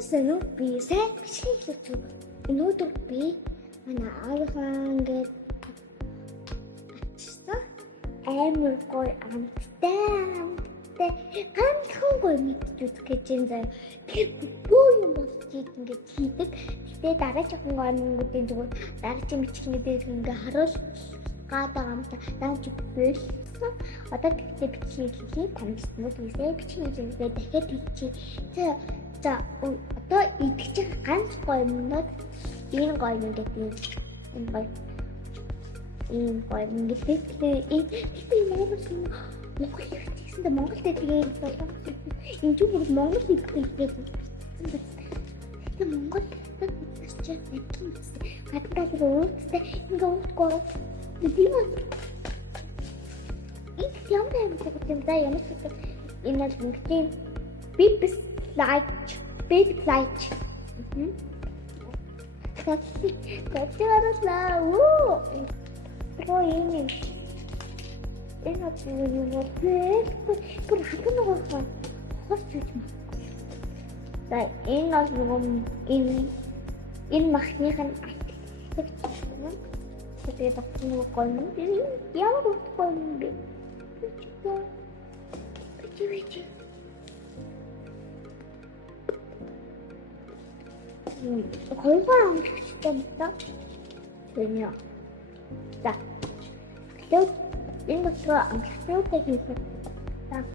Сайн би сайн бичлэг хийх. Өнөөдөр би манай аавынхаа ингээд ачсан амар гоё амттай ганцхан гоё мэдж үзэх гэж юм заяа. Тэр бүх юм болчих ингээд хийдэг. Гэтэ дараагийн гомгуудын зүгээр дараагийн бичлэгнүүдээр ингээд харуул гадаа амт дааж бэлсэн. Одоо тэгтээ бичлэг хийх тамирчнууд үсээ бичлэг хийгээд дахиад хийчих. За одоо идэх ганц гоё юмнууд энэ гоё юм гэдэг ийм гоё юм гэдэг энэ ямар юм Монгол хэлсэндээ Монгол хэлээр болов энэ ч бүр Монгол хэлтэй гэдэг Монгол хэлтэй нэгэн гадаа өөртөө ингээ уухгүй тийм үү энэ юм ямар ч юм энэ нэг бибс Big light. That's love. Woo! Pro ini. Ini apa yang mau beli? Pun aku nak apa? Apa tu? Dah ini nak ini maknya kan. Kita tak mau kolom. Dia mau kolom. Cuba. 걸거랑 진짜 되냐? 자, 그리고 이것도 안 키울 때 있어.